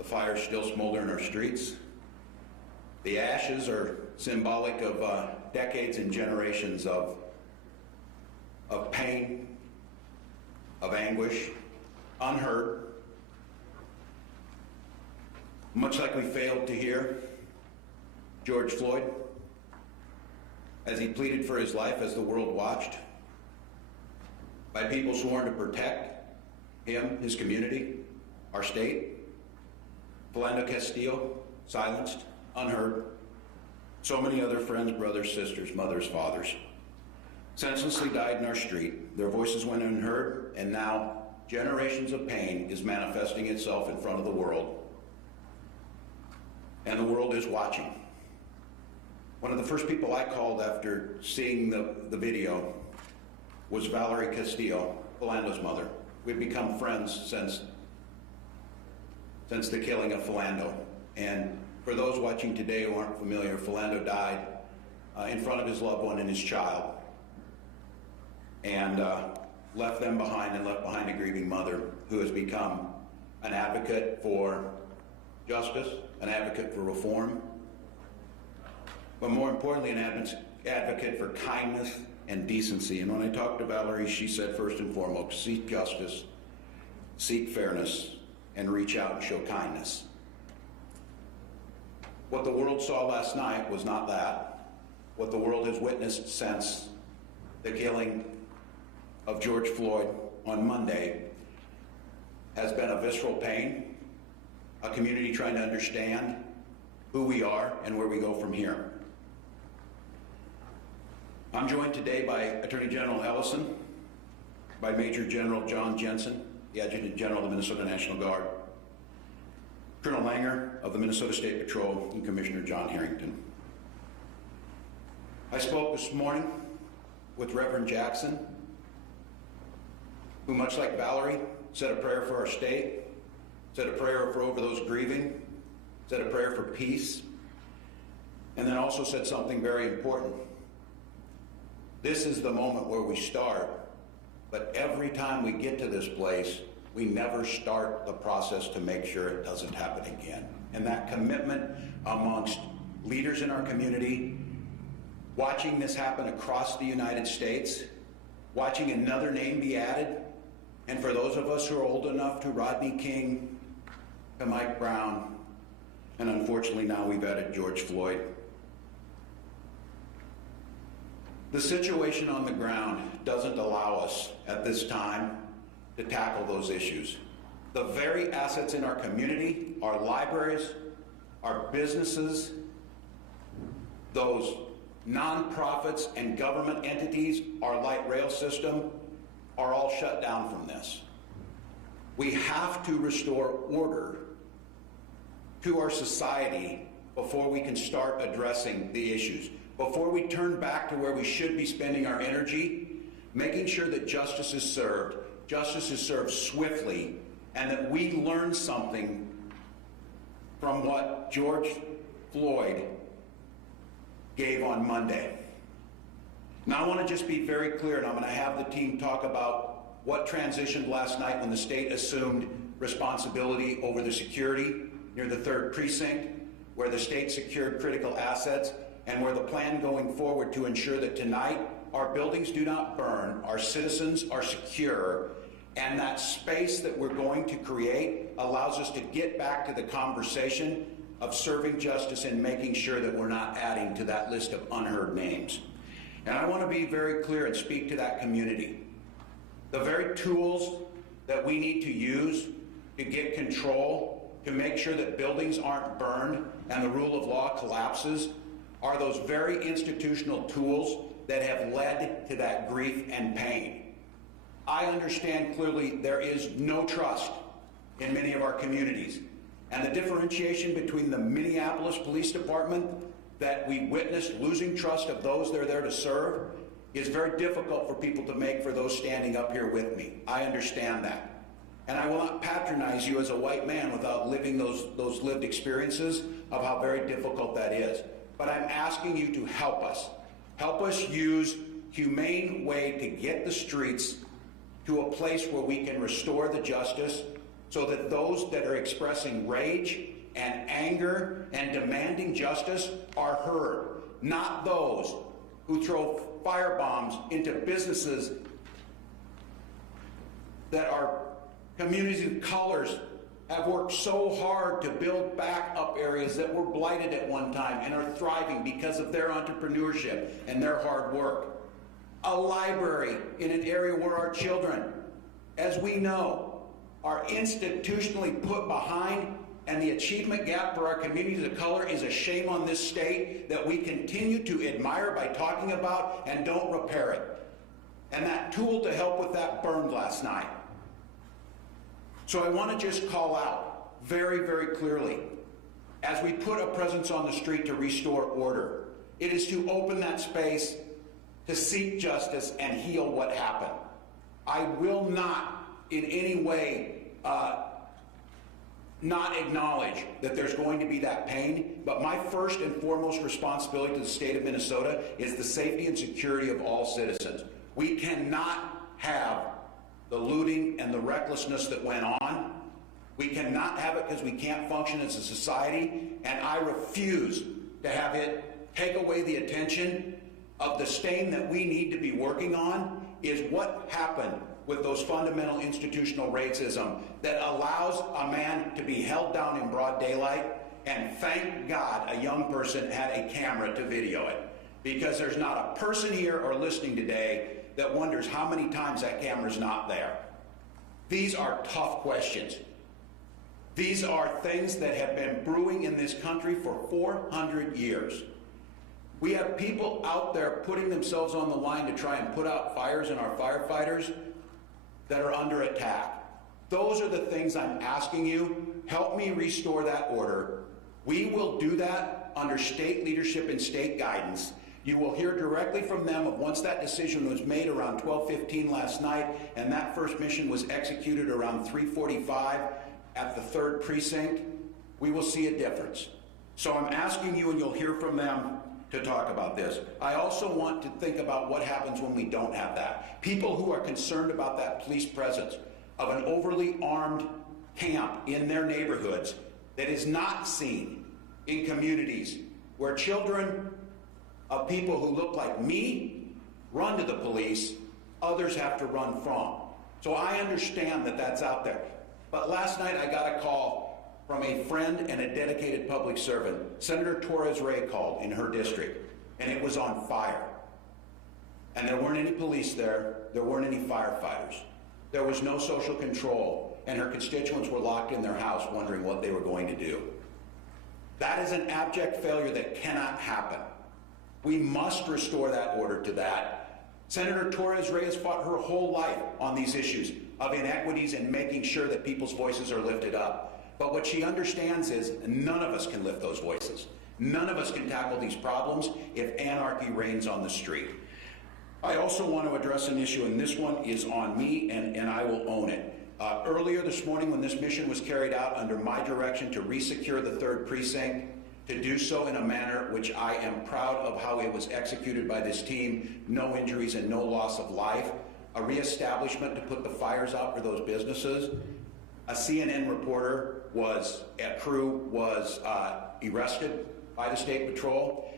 The fires still smolder in our streets. The ashes are symbolic of decades and generations of pain, of anguish, unheard. Much like we failed to hear George Floyd as he pleaded for his life as the world watched, by people sworn to protect him, his community, our state. Philando Castillo, silenced, unheard. So many other friends, brothers, sisters, mothers, fathers, senselessly died in our street. Their voices went unheard, and now generations of pain is manifesting itself in front of the world. And the world is watching. One of the first people I called after seeing the video was Valerie Castillo, Philando's mother. We've become friends since the killing of Philando. And for those watching today who aren't familiar, Philando died in front of his loved one and his child, and left them behind, and left behind a grieving mother who has become an advocate for justice, an advocate for reform, but more importantly, an advocate for kindness and decency. And when I talked to Valerie, she said first and foremost, seek justice, seek fairness, and reach out and show kindness. What the world saw last night was not that. What the world has witnessed since the killing of George Floyd on Monday has been a visceral pain, a community trying to understand who we are and where we go from here. I'm joined today by Attorney General Ellison, by Major General John Jensen, the Adjutant General of the Minnesota National Guard, Colonel Langer of the Minnesota State Patrol, and Commissioner John Harrington. I spoke this morning with Reverend Jackson, who, much like Valerie, said a prayer for our state, said a prayer for over those grieving, said a prayer for peace, and then also said something very important. This is the moment where we start, but every time we get to this place, we never start the process to make sure it doesn't happen again. And that commitment amongst leaders in our community, watching this happen across the United States, watching another name be added, and for those of us who are old enough, to Rodney King, to Mike Brown, and unfortunately now we've added George Floyd. The situation on the ground doesn't allow us at this time to tackle those issues. The very assets in our community, our libraries, our businesses, those nonprofits and government entities, our light rail system, are all shut down from this. We have to restore order to our society before we can start addressing the issues. Before we turn back to where we should be spending our energy, making sure that justice is served swiftly, and that we learn something from what George Floyd gave on Monday. Now I want to just be very clear, and I'm going to have the team talk about what transitioned last night when the state assumed responsibility over the security near the 3rd precinct, where the state secured critical assets, and where the plan going forward to ensure that tonight our buildings do not burn, our citizens are secure, and that space that we're going to create allows us to get back to the conversation of serving justice and making sure that we're not adding to that list of unheard names. And I want to be very clear and speak to that community. The very tools that we need to use to get control, to make sure that buildings aren't burned and the rule of law collapses, are those very institutional tools that have led to that grief and pain. I understand clearly there is no trust in many of our communities. And the differentiation between the Minneapolis Police Department that we witnessed losing trust of those they're there to serve is very difficult for people to make, for those standing up here with me. I understand that. And I will not patronize you as a white man without living those lived experiences of how very difficult that is. But I'm asking you to help us. Help us use humane way to get the streets to a place where we can restore the justice, so that those that are expressing rage and anger and demanding justice are heard, not those who throw firebombs into businesses that our communities of colors have worked so hard to build back up areas that were blighted at one time and are thriving because of their entrepreneurship and their hard work. A library in an area where our children, as we know, are institutionally put behind, and the achievement gap for our communities of color is a shame on this state that we continue to admire by talking about and don't repair it. And that tool to help with that burned last night. So I want to just call out very, very clearly, as we put a presence on the street to restore order, it is to open that space to seek justice and heal what happened. I will not in any way not acknowledge that there's going to be that pain, but my first and foremost responsibility to the state of Minnesota is the safety and security of all citizens. We cannot have the looting and the recklessness that went on. We cannot have it because we can't function as a society, and I refuse to have it take away the attention of the stain that we need to be working on is what happened with those fundamental institutional racism that allows a man to be held down in broad daylight, and thank God a young person had a camera to video it, because there's not a person here or listening today that wonders how many times that camera's not there. These are tough questions. These are things that have been brewing in this country for 400 years. We have people out there putting themselves on the line to try and put out fires in our firefighters that are under attack. Those are the things I'm asking you. Help me restore that order. We will do that under state leadership and state guidance. You will hear directly from them of once that decision was made around 12:15 last night, and that first mission was executed around 3:45 at the 3rd precinct, we will see a difference. So I'm asking you, and you'll hear from them, to talk about this. I also want to think about what happens when we don't have that. People who are concerned about that police presence of an overly armed camp in their neighborhoods that is not seen in communities where children of people who look like me run to the police, others have to run from. So I understand that that's out there. But last night I got a call from a friend and a dedicated public servant. Senator Torres Ray called in her district, and it was on fire. And there weren't any police there, there weren't any firefighters. There was no social control, and her constituents were locked in their house wondering what they were going to do. That is an abject failure that cannot happen. We must restore that order to that. Senator Torres Ray has fought her whole life on these issues of inequities and making sure that people's voices are lifted up. But what she understands is none of us can lift those voices. None of us can tackle these problems if anarchy reigns on the street. I also want to address an issue, and this one is on me, and I will own it. Earlier this morning, when this mission was carried out under my direction to resecure the 3rd precinct, to do so in a manner which I am proud of how it was executed by this team, no injuries and no loss of life, a reestablishment to put the fires out for those businesses. A CNN reporter was arrested by the State Patrol.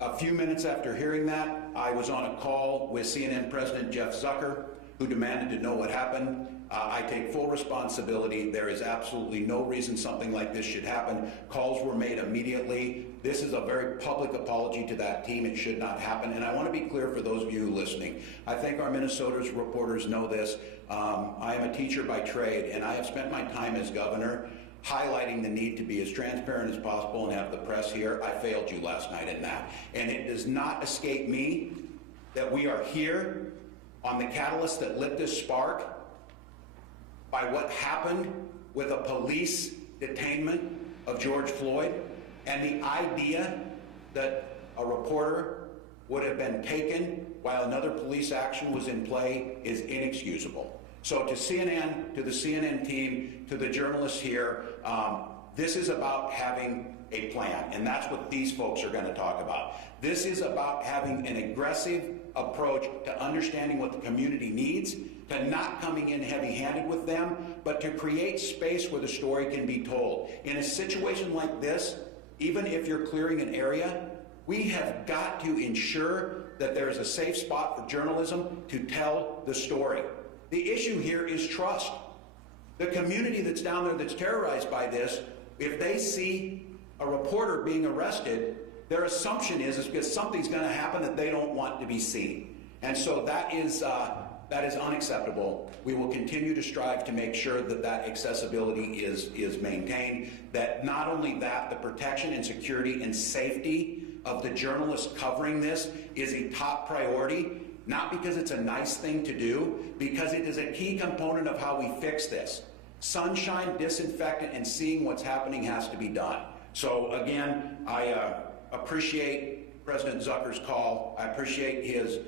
A few minutes after hearing that, I was on a call with CNN President Jeff Zucker, who demanded to know what happened. I take full responsibility. There is absolutely no reason something like this should happen. Calls were made immediately. This is a very public apology to that team. It should not happen. And I want to be clear for those of you listening. I think our Minnesota's reporters know this. I am a teacher by trade, and I have spent my time as governor highlighting the need to be as transparent as possible and have the press here. I failed you last night in that. And it does not escape me that we are here on the catalyst that lit this spark by what happened with a police detainment of George Floyd, and the idea that a reporter would have been taken while another police action was in play is inexcusable. So to CNN, to the CNN team, to the journalists here, this is about having a plan, and that's what these folks are going to talk about. This is about having an aggressive approach to understanding what the community needs to not coming in heavy-handed with them, but to create space where the story can be told. In a situation like this, even if you're clearing an area, we have got to ensure that there is a safe spot for journalism to tell the story. The issue here is trust. The community that's down there that's terrorized by this, if they see a reporter being arrested, their assumption is because something's going to happen that they don't want to be seen. And so that is unacceptable. We will continue to strive to make sure that that accessibility is maintained, that not only that, the protection and security and safety of the journalists covering this is a top priority, not because it's a nice thing to do, because it is a key component of how we fix this. Sunshine, disinfectant, and seeing what's happening has to be done. So again, I appreciate President Zucker's call. I appreciate his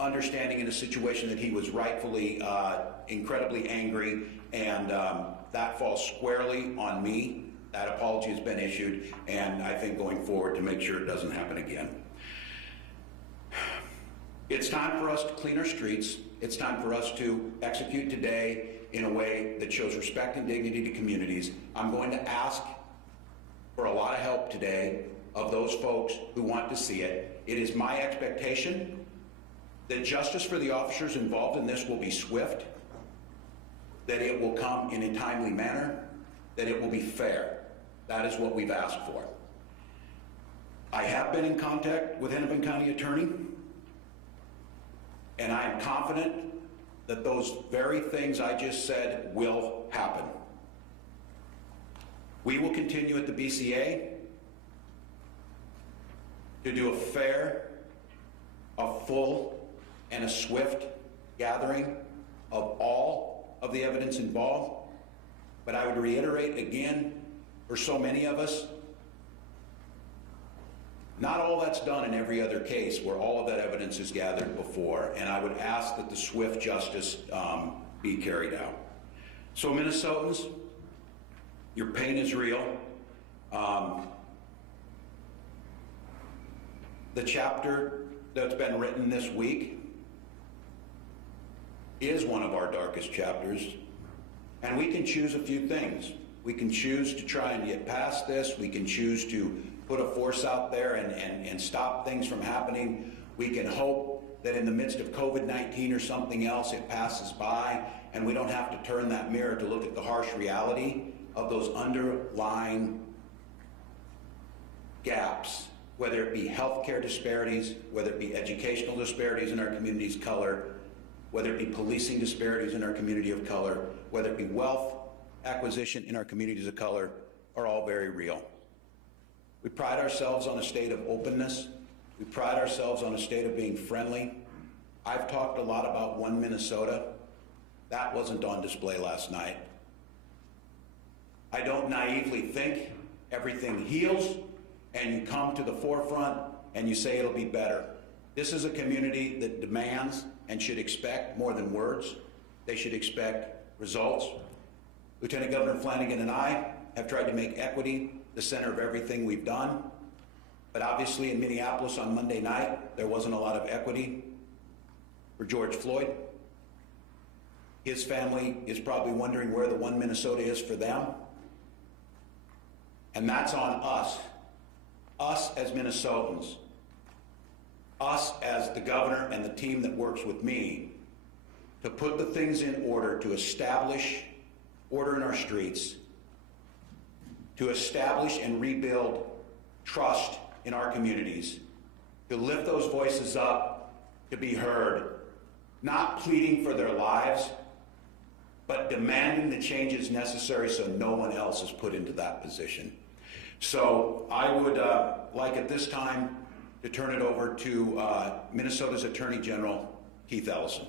understanding in a situation that he was rightfully incredibly angry, and that falls squarely on me. That apology has been issued, and I think going forward to make sure it doesn't happen again. It's time for us to clean our streets. It's time for us to execute today in a way that shows respect and dignity to communities. I'm going to ask for a lot of help today of those folks who want to see it. It is my expectation that justice for the officers involved in this will be swift, that it will come in a timely manner, that it will be fair. That is what we've asked for. I have been in contact with Hennepin County Attorney, and I am confident that those very things I just said will happen. We will continue at the BCA to do a fair, a full, and a swift gathering of all of the evidence involved. But I would reiterate again, for so many of us, not all that's done in every other case where all of that evidence is gathered before, and I would ask that the swift justice be carried out. So Minnesotans, your pain is real. The chapter that's been written this week is one of our darkest chapters, and we can choose a few things. We can choose to try and get past this. We can choose to put a force out there and stop things from happening. We can hope that in the midst of COVID-19 or something else, it passes by and we don't have to turn that mirror to look at the harsh reality of those underlying gaps, whether it be healthcare disparities, whether it be educational disparities in our communities of color, whether it be policing disparities in our community of color, whether it be wealth acquisition in our communities of color, are all very real. We pride ourselves on a state of openness. We pride ourselves on a state of being friendly. I've talked a lot about One Minnesota. That wasn't on display last night. I don't naively think everything heals and you come to the forefront and you say it'll be better. This is a community that demands and should expect more than words. They should expect results. Lieutenant Governor Flanagan and I have tried to make equity the center of everything we've done. But obviously in Minneapolis on Monday night, there wasn't a lot of equity for George Floyd. His family is probably wondering where the One Minnesota is for them. And that's on us as Minnesotans, us as the governor and the team that works with me, to put the things in order to establish order in our streets, to establish and rebuild trust in our communities, to lift those voices up, to be heard, not pleading for their lives, but demanding the changes necessary so no one else is put into that position. So I would like at this time to turn it over to Minnesota's Attorney General, Keith Ellison.